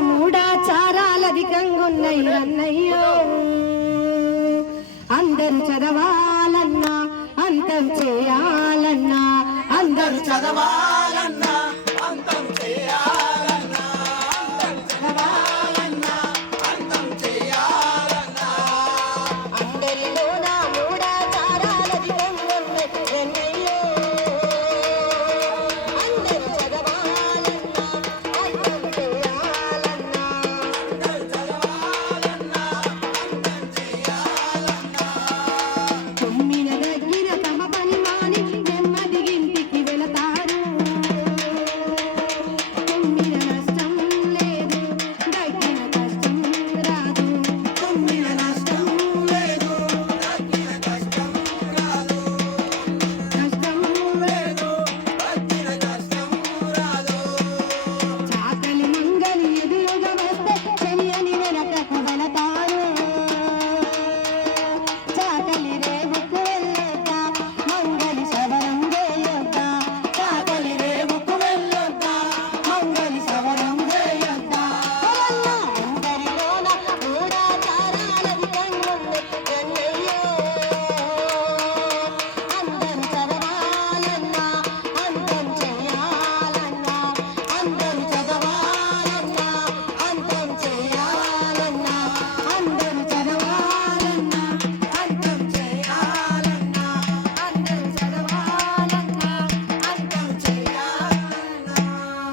మూడాచారాలు అధికంగా అన్నయ్యో. అందరు చదవాలన్నా అంతం చేయాలన్నా అందరు చదవాలి